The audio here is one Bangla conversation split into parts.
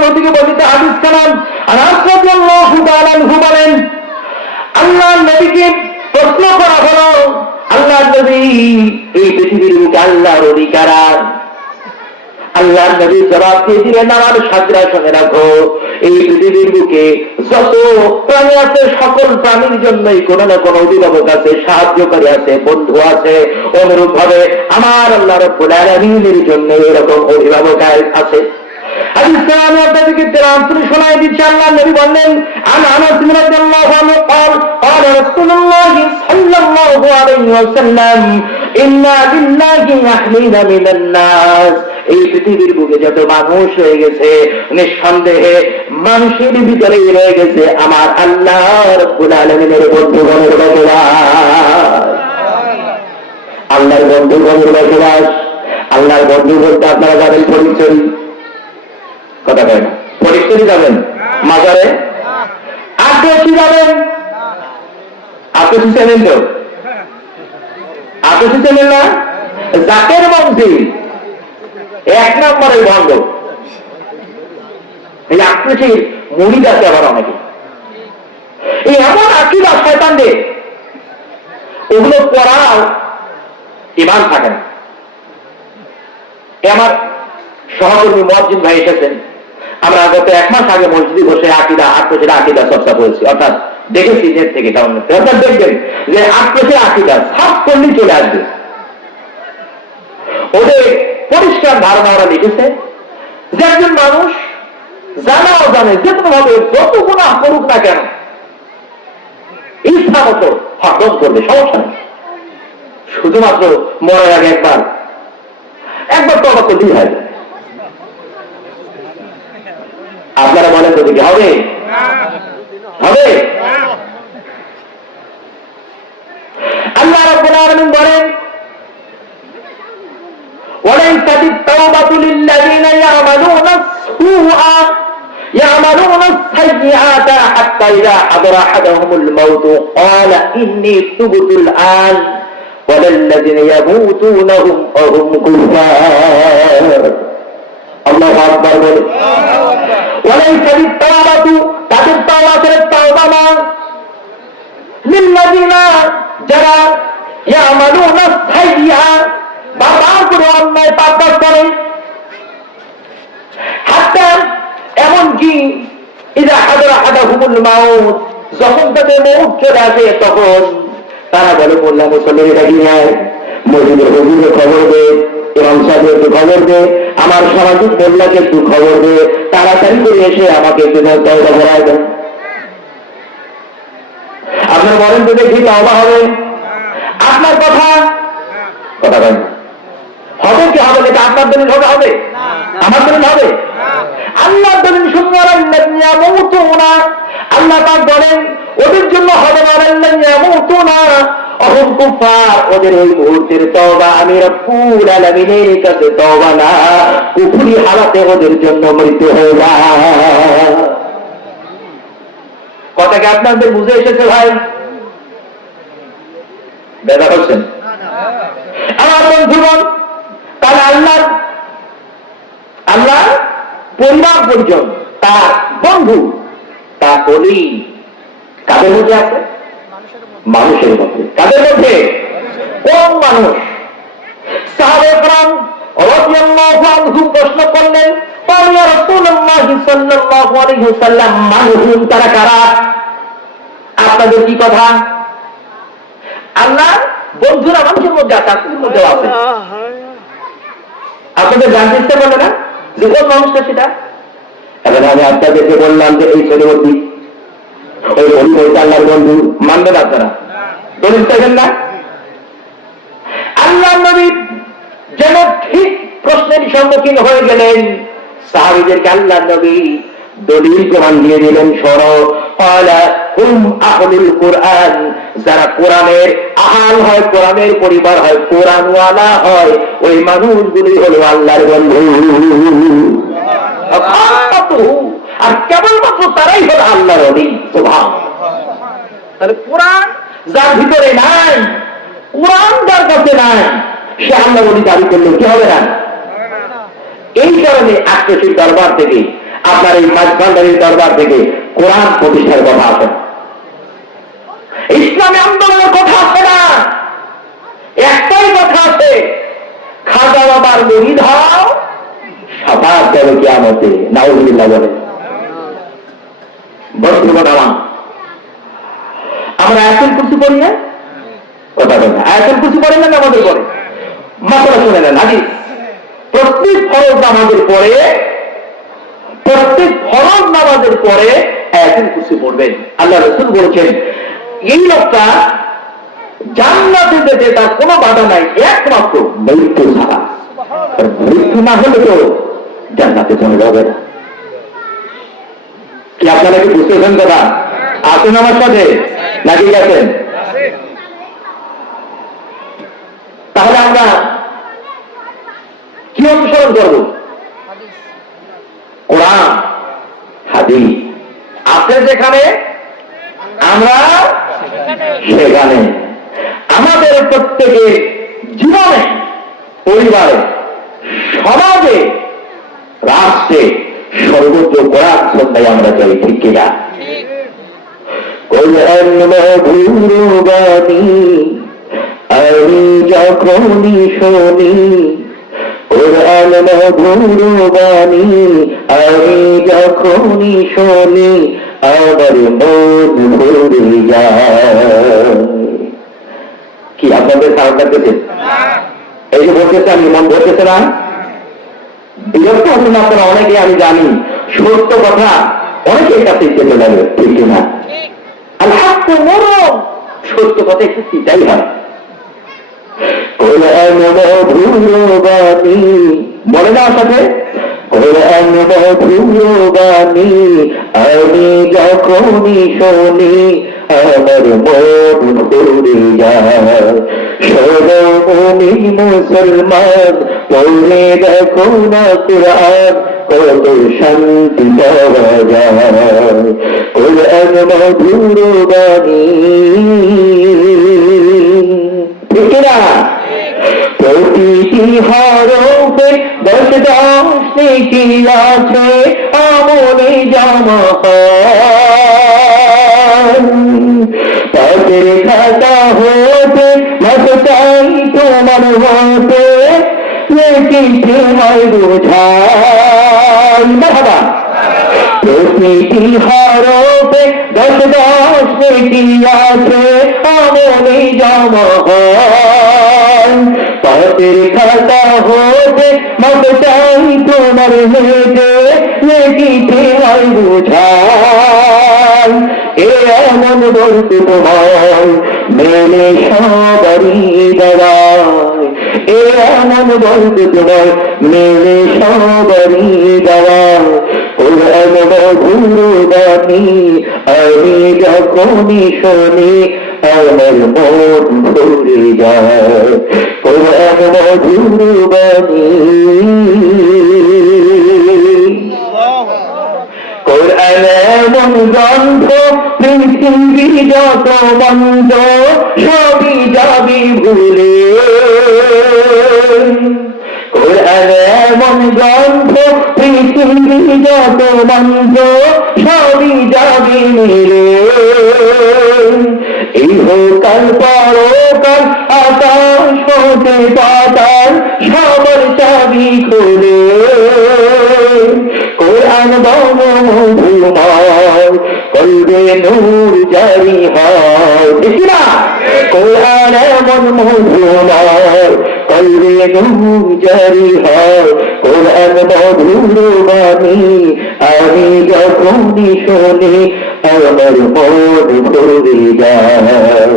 আনহু থেকে বর্ণিত হাদিস কালাম আনাস রাদিয়াল্লাহু তাআলা আনহু বলেন, আল্লাহর নবীকে প্রশ্ন করা হলো, আল্লাহর নবী এই পৃথিবীর বুকে আল্লাহর অধিকার। আল্লাহর নবী জবাব দিয়েছিলেন, আমার সাথীরা শুনে রাখো, এই পৃথিবীর বুকে যত প্রাণী আছে সকল প্রাণীর জন্যই কোনো না কোনো অভিভাবক আছে, সাহায্যকারী আছে, বন্ধু আছে। অনুরূপ ভাবে আমার আল্লাহ রাব্বুল আলামিনের জন্য এরকম অভিভাবক আছে। হাদিসে আমি আপনাদেরকে তেলাওয়াত শোনাই দিচ্ছি। আল্লাহর নবী বললেন, আনাস রাদিয়াল্লাহু আনহু قال قال رسول الله صلى الله عليه وسلم إنا لله أهلين من الناس। এই পৃথিবীর বুকে যত মানুষ হয়ে গেছে, নিঃসন্দেহে মানুষের ভিতরে রয়ে গেছে আমার আল্লাহ রাব্বুল আলামিনের বন্ধুগণের বসবাস। আল্লাহর বন্ধুগণের বসবাস। আল্লাহর বন্ধু বলতে আপনারা যাবেন পরিচয়, কথা কয় না, পরিচয় যাবেন মাজারে, আগ্রহী যাবেন, আগ্রহী চেনেন তো, আগ্রহী চেনেন না, জাকের মন্দির এক নম্বরের বন্ধ। এই আকৃতির মুড়িদ আছে আবার অনেকে, এই এমন আকীদা শয়তানদের, ওগুলো পড়াও ঈমান থাকে না। আমার সহকর্মী মুয়াজ্জিন ভাই এসেছেন, আমরা গত 1 মাস আগে মসজিদে বসে আকীদা, আকৃতির আকীদা চর্চা করেছি, অর্থাৎ দেখেছি নেট থেকে, অর্থাৎ দেখবেন যে আকৃতির আকীদা সাফ করলেই চলে আসবে। ওদের পরিষ্কার ধারণা ওরা লিখেছে যে একজন মানুষ জানাও জানে যে কোনো ভাবে যত গুনাহ করুক না কেন ইচ্ছা মতো হজম করবে, সমস্যা নেই, শুধুমাত্র মরার আগে একবার তওবা করলেই হয়। আপনারা বলেন তো দেখি হবে? হবে? আল্লাহ রাব্বুল আলামিন বলেন, وليست التوبة للذين يعملون السيئات حتى إذا حضر أحدهم الموت قال إني تبت الآن ولا الذين يموتون وهم كفار। الله أكبر। وليست التوبة তাদের তওবাতের তওবা না للذين যারা يعملون السيئات বারবার করে অন্যায় পাপ করে, হাত্তা এমনকি ইযা হাদারা আহাদুহুমুল মাউত যখন তাদের মউত চলে আসে তখন তারা বলে, মোল্লা মুসল্লির কাছে যায়, মসজিদের হুজুরকে খবর দে, ইমাম সাহেবকে খবর দে, আমার সামাজিক মোল্লাকে একটু খবর দে, তাড়াতাড়ি করে এসে আমাকে একটু তওবা করায় দেন। আপনার বলেন তো দেখি তওবা হবে? আপনার কথা বলেন, হবে কি হবে? এটা আপনার দলিল হবে? হবে আমার দলিল হবে? আল্লাহ দলিল শুনুন, আল্লাহ পাক বলেন ওদের জন্য হবে না, ওদের ওই মুহূর্তের তওবা আমি রব্বুল আলামিনের কাছে তওবা না, কুফরি হালাতে ওদের জন্য মৃত্যু হয়ে যায়। কথা কি আপনাদের বুঝে এসেছে ভাই? বেদা করছেন আমার বন্ধুগণ? তাহলে আল্লাহ পরিবার পরিজন, তার বন্ধু, তার অলি কাদের মধ্যে আছে? মানুষের মধ্যে। কাদের মধ্যে? কোন মানুষ? সাহাবায়ে কেরাম রাদিয়াল্লাহু আনহুম প্রশ্ন করলেন, ইয়া রাসূলুল্লাহ সাল্লাল্লাহু আলাইহি ওয়াসাল্লাম, মানুষ তারা কারা? আপনাদের কি কথা? আল্লাহ বন্ধুরা মানুষের মধ্যে আছে, আপনাদের মধ্যেও আছে। আপনাদের জানতে ইচ্ছা করবে না যে কোন মানুষটা সেটা? এখন আমি আপনাদেরকে বললাম যে এই ছেলেবর্তী ওই বন্ধু আল্লাহর বন্ধু, মানবেন আপনারা? দলিল চাইবেন না? আল্লাহ নবী যেন ঠিক প্রশ্নের সম্মুখীন হয়ে গেলেন, সাহাবীদেরকে আল্লাহ নবী দলিল প্রমাণ দিয়ে দিলেন। শোনো, ক্বালা হুম আহলুল কুরআন, যারা কোরআনের আহাল হয়, কোরআনের পরিবার হয়, কোরআনওয়ালা হয়, ওই মানুষগুলি হলো আল্লাহর বন্ধু। আর কেবলমাত্র তারাই হলো আল্লাহর ওলি। সুবহানাল্লাহ। তাহলে কোরআন যার ভিতরে নাই, কোরআন যার কাছে নাই, সে আল্লাহর ওলি দাবি করলে কি হবে না? এই কারণে আক্রোশের দরবার থেকে আপনার এই মাঝভান্ডারির দরবার থেকে কোরআন প্রতিষ্ঠার কথা আসে না, ইসলামী আন্দোলনের কথা আসে না। একটাই কথা আছে, খাজা বাবার মুরিদ হও, সাফাত দেবে কিয়ামতে। নাউযুবিল্লাহ বলে বর্তমান আমরা আয়াতুল কুরসি পড়ি না, কথা বলেন আয়াতুল কুরসি পড়েন না আমাদের পরে মাত্রা শুনে নেন। আগে প্রত্যেক ফরজ নামাজের পরে আয়াতুল কুরসি পড়বেন। আল্লাহ রাসূল বলেছেন এই লোকটা জান্নাতে যেতে তার কোনো বাধা নাই, একমাত্র মৃত্যু ছাড়া। মৃত্যু না হলে তো জান্নাতে চলে যাবে না। কি আপনারা কি বুঝতেছেন দাদা? আসুন আমার সাথে, নাকি গেছেন? তাহলে আমরা কি অনুসরণ করব? কোরআন হাদিস আছে যেখানে আমরা সেখানে। আমাদের প্রত্যেকের জীবনে, পরিবারে, সমাজে, রাষ্ট্রে সর্বত্র কোরআন সন্ধ্যায় আমরা চাই, ঠিক কিনা? কোরআন মধুর বাণী আমি যখনই শুনি, কোরআন মধুর বাণী আমি যখনই শুনি, আমার মন ভরে যায়। কি আপনাদের খারাপ লাগতেছে? এই যে বলতেছে আমি মন ভরতেছে না? বিরক্ত হচ্ছেন আপনারা অনেকে, আমি জানি। সত্য কথা অনেকের কাছে চেপে লাগে, ঠিক কিনা? আল্লাহ তো মরম, সত্য কথা একটু চিন্তাই হয়। কোরআন মধুর বাণী বলে না সাথে, কোরআন মধুর বাণী আমি যখনই শুনি, আমার মন ভরে যায়। শোনো মুমিন মুসলমান, পড়ে দেখো না কোরআন, কত শান্তি পাওয়া যায়। কোরআন মধুর বাণী, ঠিক না? প্রতিটি হরফে 10 নেকি আছে, আমলে জমা পাপের খাতা হতে মতটাই তোমার হতে, নেকিতে হয় বোঝাই। বাবা প্রতিটি হরফে 10 নেকি আছে, আমলে জমা পাপের খাতা হতে মতটাই তোমার হেঁটে, নেকিতে হয় বোঝাই। এমন বলতে তোমার মেলে সবারই দেওয়ায়, এমন বলতে তোমার মেলে সবারই দেওয়ায়। কোরআন মধুর বাণী আমি যখনই শুনি, আমার মন ভরে যায়। কোরআন মধুর বাণী, কোরআন এমন গ্রন্থ, পৃথিবী যত মন্দ সবই যাবি ভুলে। কোরআন এমন গ্রন্থ, পৃথিবী যত মন্দ সবই যাবি মিলে। ইহকাল পরকাল আকাশ হতে পাতাল সবার চাবি খুলে। কোরআন মধুময় কলবে নূর জারি হয়, ঠিক না? কোরআন এমন মধুময় কলবে নূর জারি হয়। কোরআন মধুর বাণী আমি যখনই শুনি, আমার মন ভরে যায়।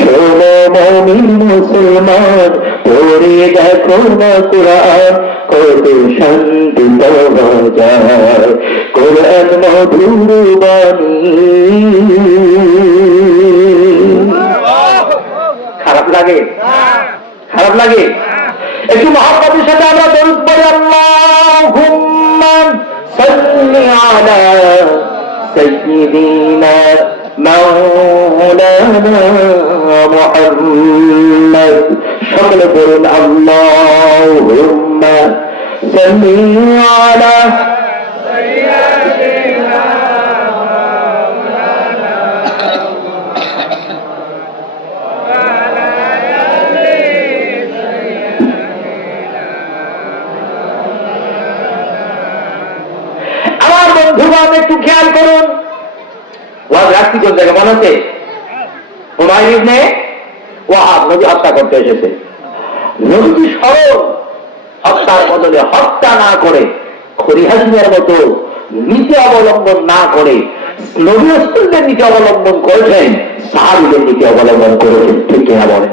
শোনো মুমিন মুসলমান, পড়ে দেখো না কোরআন, কত শান্তি পাওয়া যায়। কোরআন মধুর বাণী। খারাপ লাগে? খারাপ লাগে? একটু মহব্বতের সাথে আমরা দরুদ পড়ি, আল্লাহুম্মা সাল্লি আলা সাইয়্যিদিনা মাওলানা মুহাম্মদ। সকলে বলুন আল্লাহুম্মা সাল্লি আলা সাইয়্যিদিনা আপনি একটু খেয়াল করুন, ওয়াজ রাখছি কোন জায়গায় মনে আছে? হুমায়ুন ইবনে ওয়াহাব নবী হত্যা করতে এসেছে। নবী সরল হত্যার বদলে হত্যা না করে, খরিহাসিনের মতো নীতি অবলম্বন না করে নবী রাসূলদের নীতি অবলম্বন করেছেন, সাহাবীদের নীতি অবলম্বন করেছেন। ঠিক কিনা বলেন?